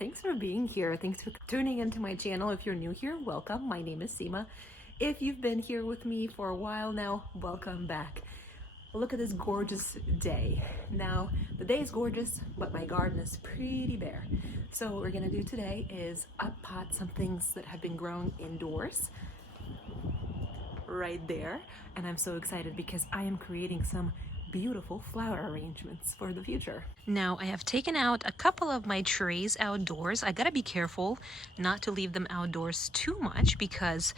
Thanks for being here. Thanks for tuning into my channel. If you're new here, welcome. My name is Seema. If you've been here with me for a while now, welcome back. Look at this gorgeous day. Now, the day is gorgeous, but my garden is pretty bare. So what we're gonna do today is up-pot some things that have been grown indoors right there. And I'm so excited because I am creating some beautiful flower arrangements for the future. Now I have taken out a couple of my trays outdoors. I gotta be careful not to leave them outdoors too much because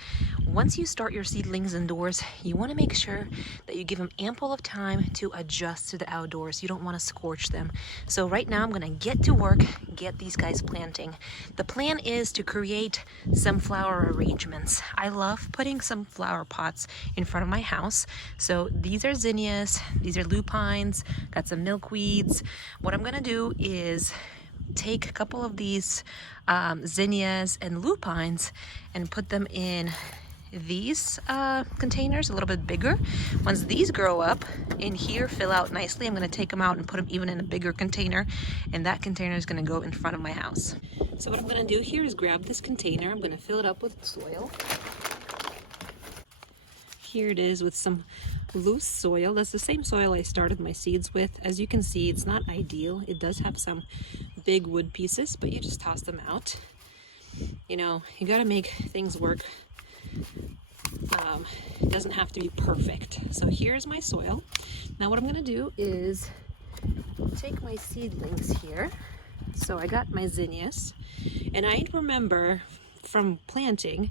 once you start your seedlings indoors, you want to make sure that you give them ample of time to adjust to the outdoors. You don't want to scorch them. So right now I'm gonna get to work, get these guys planting. The plan is to create some flower arrangements. I love putting some flower pots in front of my house. So these are zinnias, these are lupines, got some milkweeds. What I'm gonna do is take a couple of these zinnias and lupines and put them in these containers, a little bit bigger. Once these grow up in here, fill out nicely, I'm gonna take them out and put them even in a bigger container, and that container is gonna go in front of my house. So what I'm gonna do here is grab this container, I'm gonna fill it up with soil. Here it is with some loose soil. That's the same soil I started my seeds with. As you can see, it's not ideal. It does have some big wood pieces, but you just toss them out. You know, you gotta make things work. It doesn't have to be perfect. So here's my soil. Now what I'm gonna do is take my seedlings here. So I got my zinnias, and I remember from planting,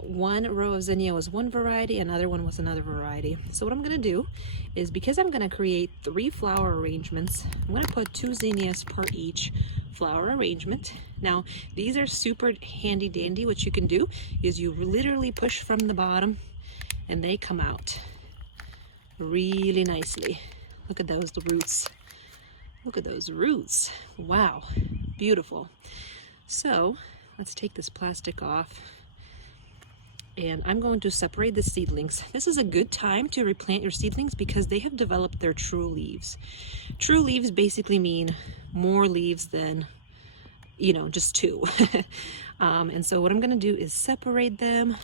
one row of zinnia was one variety, another one was another variety. So what I'm gonna do is, because I'm gonna create 3 flower arrangements, I'm gonna put 2 zinnias per each flower arrangement. Now these are super handy dandy. What you can do is you literally push from the bottom and they come out really nicely. Look at those roots. Look at those roots. Wow, beautiful. So let's take this plastic off, and I'm going to separate the seedlings. This is a good time to replant your seedlings because they have developed their true leaves. True leaves basically mean more leaves than, you know, just 2. And so what I'm gonna do is separate them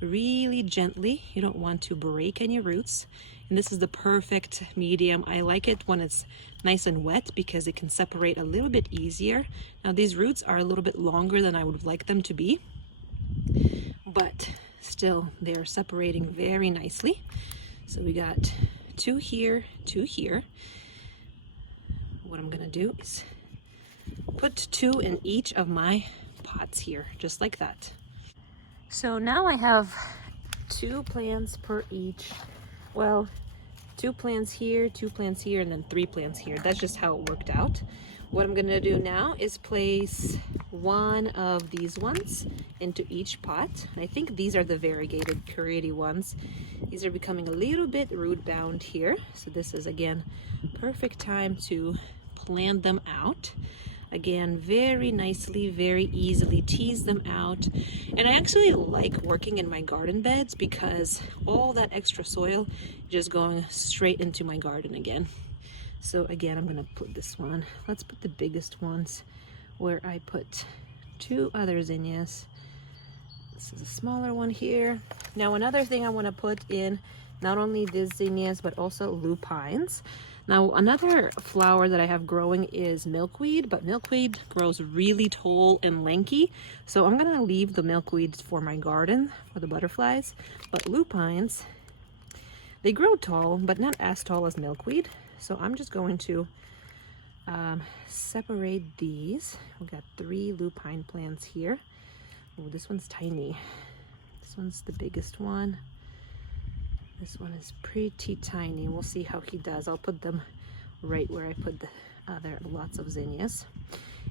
really gently. You don't want to break any roots. And this is the perfect medium. I like it when it's nice and wet because it can separate a little bit easier. Now these roots are a little bit longer than I would like them to be, but still they're separating very nicely. So we got 2 here, 2 here. What I'm gonna do is put 2 in each of my pots here, just like that. So now I have 2 plants per each. Well, 2 plants here, 2 plants here, and then 3 plants here. That's just how it worked out. What I'm gonna do now is place 1 of these ones into each pot. And I think these are the variegated Curietti ones. These are becoming a little bit root bound here. So this is, again, perfect time to plant them out. Again, very nicely, very easily tease them out. And I actually like working in my garden beds because all that extra soil just going straight into my garden again. So again, I'm gonna put this one. Let's put the biggest ones where I put 2 other zinnias. This is a smaller one here. Now another thing I wanna put in, not only these zinnias, but also lupines. Now another flower that I have growing is milkweed, but milkweed grows really tall and lanky. So I'm gonna leave the milkweed for my garden, for the butterflies. But lupines, they grow tall, but not as tall as milkweed. So I'm just going to separate these. We got 3 lupine plants here. Oh, this one's tiny. This one's the biggest one. This one is pretty tiny. We'll see how he does. I'll put them right where I put the other lots of zinnias.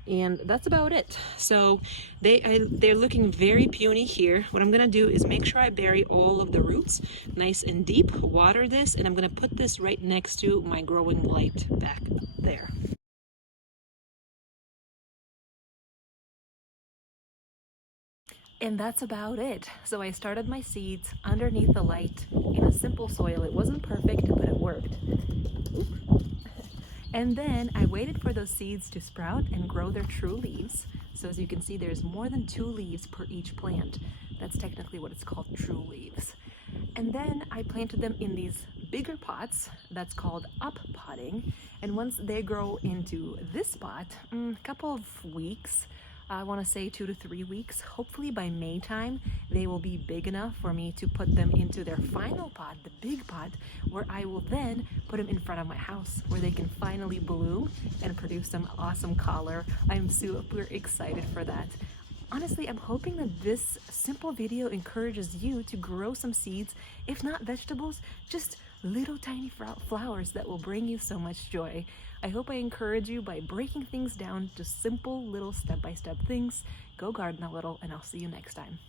And that's about it. So they're looking very puny here. What I'm gonna do is make sure I bury all of the roots nice and deep, water this, and I'm gonna put this right next to my growing light back there. And that's about it. So I started my seeds underneath the light in a simple soil. It wasn't perfect, but it worked. And then I waited for those seeds to sprout and grow their true leaves. So as you can see, there's more than 2 leaves per each plant. That's technically what it's called, true leaves. And then I planted them in these bigger pots. That's called up potting. And once they grow into this pot, a couple of weeks, I want to say 2 to 3 weeks, hopefully by May time, they will be big enough for me to put them into their final pot, the big pot, where I will then put them in front of my house, where they can finally bloom and produce some awesome color. I'm super excited for that. Honestly, I'm hoping that this simple video encourages you to grow some seeds, if not vegetables, just little tiny flowers that will bring you so much joy. I hope I encourage you by breaking things down to simple little step-by-step things. Go garden a little, and I'll see you next time.